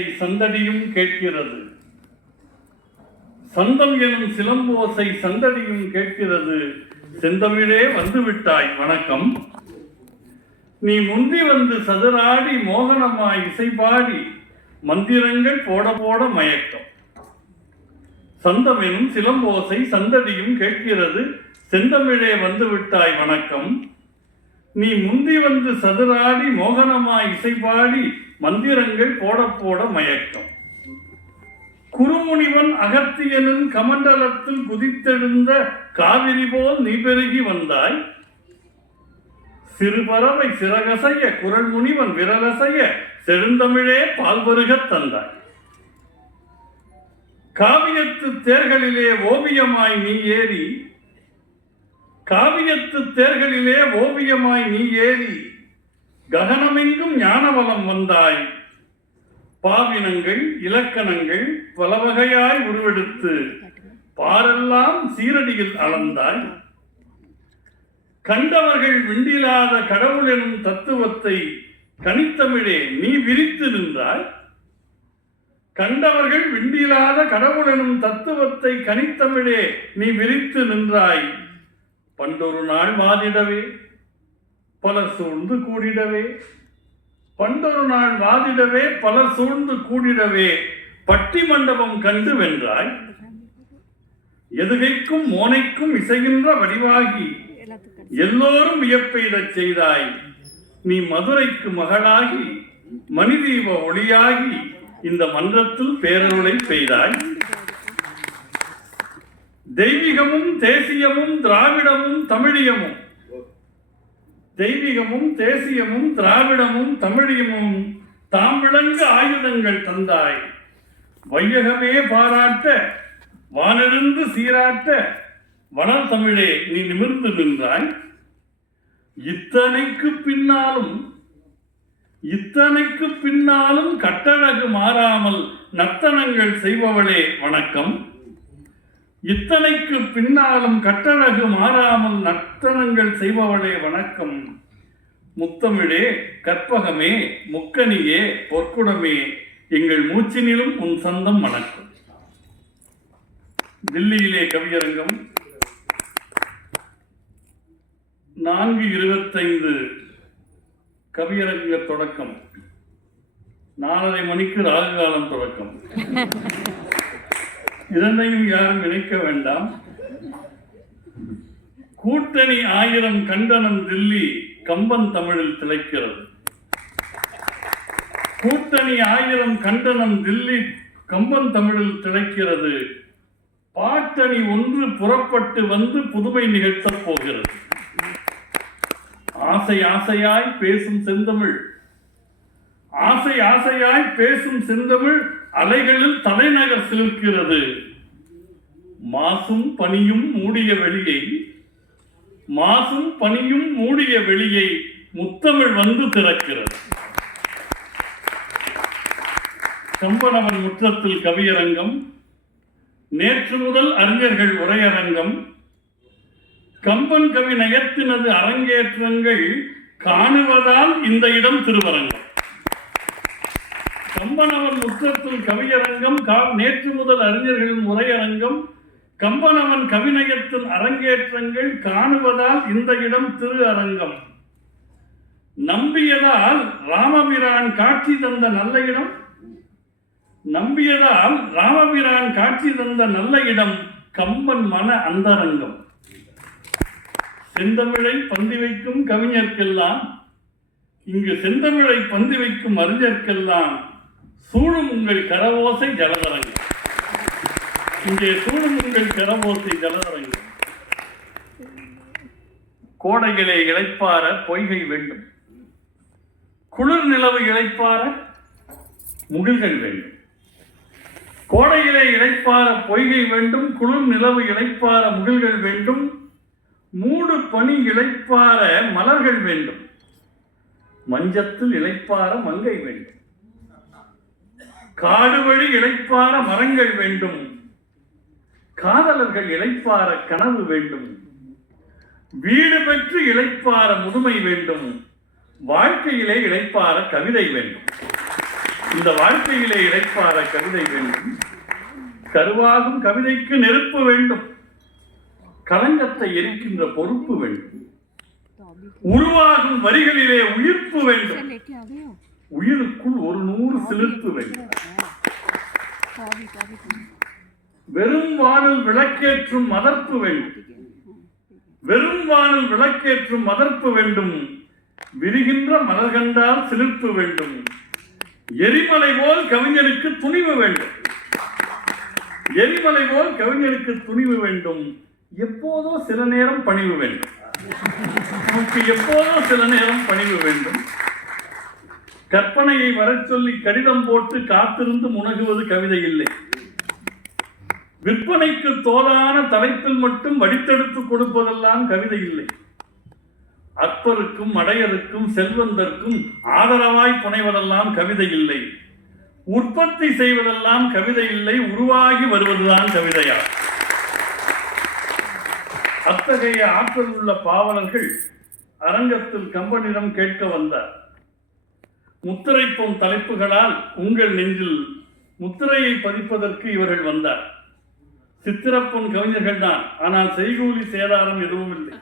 சந்தடியும் கேட்கிறது. சந்தம் எனும் சிலம்போசை சந்தடியும் கேட்கிறது. செந்தமிழே வந்துவிட்டாய் வணக்கம். நீ முந்தி வந்து சதுராடி மோகனமாய் இசைபாடி மந்திரங்கள் போட போட மயக்கம். சந்தம் எனும் சிலம்போசை சந்தடியும் கேட்கிறது. செந்தமிழே வந்துவிட்டாய் வணக்கம். நீ முந்தி வந்து சதுராடி மோகனமாய் இசைபாடி மந்திரங்கள் போட போட மயக்கம். குருமுனிவன் அகத்தியனின் கமண்டலத்தில் குதித்தெழுந்த காவிரி போல் நீ பெருகி வந்தாய். சிறுபறவை சிறகசைய குரல் முனிவன் விரலசைய செழுந்தமிழே பால்பருகத் தந்தாய். காவியத்து தேர்களிலே ஓவியமாய் நீ ஏறி காவியத்து தேர்களிலே ஓவியமாய் நீ ஏறி ககனமெங்கும் ஞானவலம் வந்தாய். பாவினங்கள் இலக்கணங்கள் பல வகையாய் உருவெடுத்து பாரெல்லாம் சீரடியில் அளந்தாய். கண்டவர்கள் விண்டிலாத கடவுள் எனும் தத்துவத்தை கனித்தமிழே நீ விரித்து நின்றாய். கண்டவர்கள் விண்டிலாத கடவுள் எனும் தத்துவத்தை கனித்தமிழே நீ விரித்து நின்றாய். பண்டொரு நாள் வாதிடவே. பலர் சூழ்ந்து கூடிடவே. பண்டொரு நாள் வாதிடவே பலர் சூழ்ந்து கூடிடவே. பட்டி மண்டபம் கண்டு வென்றாய். எதுகைக்கும் மோனைக்கும் இசைகின்ற வடிவாகி. எல்லோரும் வியப்பெய்தச் செய்தாய். நீ மதுரைக்கு மகளாகி மணிதீப ஒளியாகி இந்த மன்றத்தில் பேரருளை பெய்தாய். தெய்வீகமும் தேசியமும் திராவிடமும் தமிழியமும் தெய்வீகமும் தேசியமும் திராவிடமும் தமிழியமும் தாம் விளங்க ஆயுதங்கள் தந்தாய். வையகமே பாராட்ட வானிருந்து சீராட்ட வளர் தமிழே நீ நிமிர்ந்து நின்றாய். இத்தனைக்கு பின்னாலும் இத்தனைக்கு பின்னாலும் கட்டழகு மாறாமல் நர்த்தனங்கள் செய்பவளே வணக்கம். இத்தனைக்கு பின்னாலும் கட்டழகு மாறாமல் நர்த்தனங்கள் செய்பவளே வணக்கம். முத்தமிழே கற்பகமே முக்கனியே பொற்குடமே எங்கள் மூச்சினிலும் உன் சொந்தம் வணக்கம். தில்லியிலே கவியரங்கம். நான்கு இருபத்தைந்து கவியரங்க தொடக்கம். நாலரை மணிக்கு ராகு காலம் தொடக்கம். இரண்டையும் யாரும் இணைக்க வேண்டாம். கூட்டணி ஆயிரம் கண்டனம் தில்லி கம்பன் தமிழில் திளைக்கிறது. கூட்டணி ஆயிரம் கண்டனம் தில்லி கம்பன் தமிழில் திளைக்கிறது. பாட்டணி ஒன்று புறப்பட்டு வந்து புதுமை நிகழ்த்தப் போகிறது. ஆசை ஆசையாய் பேசும் செந்தமிழ். ஆசை ஆசையாய் பேசும் செந்தமிழ் அலைகளில் தலைநகர் சிலிர்க்கிறது. மாசும் பனியும் மூடிய வெளியை. மாசும் பனியும் மூடிய வெளியை முத்தமிழ் வந்து திறக்கிறது. செம்பனவன் முற்றத்தில் கவியரங்கம். நேற்று முதல் அறிஞர்கள் உரையரங்கம். கம்பன் கவி நயத்தினது அரங்கேற்றங்கள். காணுவதால் இந்த இடம் திருவரங்கம். கம்பனவன் முற்றத்தில் கவியரங்கம் கா- நேற்று முதல் அறிஞர்களின் உரையரங்கம். கம்பனவன் கவிநயத்தின் அரங்கேற்றங்கள் காணுவதால் இந்த இடம் திரு அரங்கம். நம்பியதால் ராமபிரான் காட்சி தந்த நல்ல இடம். நம்பியதால் ராமபிரான் காட்சி தந்த நல்ல இடம் கம்பன் மன அந்தரங்கம். செந்தமிழை பந்தி வைக்கும் கவிஞர்க்கெல்லாம் இங்கு செந்தமிழை பந்தி வைக்கும் அறிஞர்க்கெல்லாம் சூழும் உங்கள் கரவோசை ஜலதரங்கம் இங்கே சூழும் உங்கள் கரவோசை ஜலதரங்கம் கோடைகளை இளைப்பார பொய்கை வேண்டும். குளிர் நிலவு இளைப்பார முகில்கள் வேண்டும். கோடையிலே இளைப்பார பொய்கை வேண்டும். குளிர் நிலவு இளைப்பார முகில்கள் வேண்டும். மூடு பனி இளைப்பார மலர்கள் வேண்டும். மஞ்சத்தில் இளைப்பார மங்கை வேண்டும். காடு வழி இழைப்பார மரங்கள் வேண்டும். காதலர்கள் இழைப்பார கனவு வேண்டும். வீடு பெற்று இழைப்பார முதுமை வேண்டும். வாழ்க்கையிலே இழைப்பார கவிதை வேண்டும். இந்த வாழ்க்கையிலே இழைப்பார கவிதை வேண்டும். கருவாகும் கவிதைக்கு நெருப்பு வேண்டும். களங்கத்தை எரிக்கின்ற பொறுப்பு வேண்டும். உருவாகும் வரிகளிலே உயிர்ப்பு வேண்டும். உயிருக்குள் ஒரு நூறு செலுத்து வெறும் வானில் விளக்கேற்றும் மதர்ப்பு வேண்டும் வெறும் வானில் விளக்கேற்றும் மதர்ப்பு வேண்டும். விரிகின்ற மலர்கண்டால் சிலிர்ப்பு வேண்டும். எரிமலை போல் கவிஞனுக்கு துணிவு வேண்டும். எரிமலை போல் கவிஞனுக்கு துணிவு வேண்டும். எப்போதோ சில நேரம் பணிவு வேண்டும். நமக்கு எப்போதோ சில நேரம் பணிவு வேண்டும். கற்பனையை வரச் சொல்லி கடிதம் போட்டு காத்திருந்து முனகுவது கவிதை இல்லை. விற்பனைக்கு தோதான தலைப்பில் மட்டும் வடித்தெடுத்து கொடுப்பதெல்லாம் கவிதை இல்லை. அற்பருக்கும் அடையருக்கும் செல்வந்தர்க்கும் ஆதரவாய் புனைவதெல்லாம் கவிதை இல்லை. உற்பத்தி செய்வதெல்லாம் கவிதை இல்லை உருவாகி வருவதுதான் கவிதையா? அத்தகைய ஆற்றல் உள்ள பாவலர்கள் அரங்கத்தில் கம்பனிடம் கேட்க வந்தார். முத்திரைப்போம் தலைப்புகளால் உங்கள் நெஞ்சில் முத்திரையை பதிப்பதற்கு இவர்கள் வந்தார். சித்திரப்பொன் கவிஞர்கள் தான் ஆனால் செய்கூலி சேதாரம் எதுவும் இல்லை.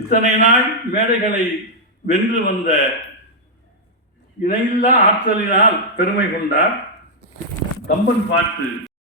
இத்தனை நாள் மேடைகளை வென்று வந்த இணையில்லா ஆற்றலினால் பெருமை கொண்டார். கம்பன் பாட்டு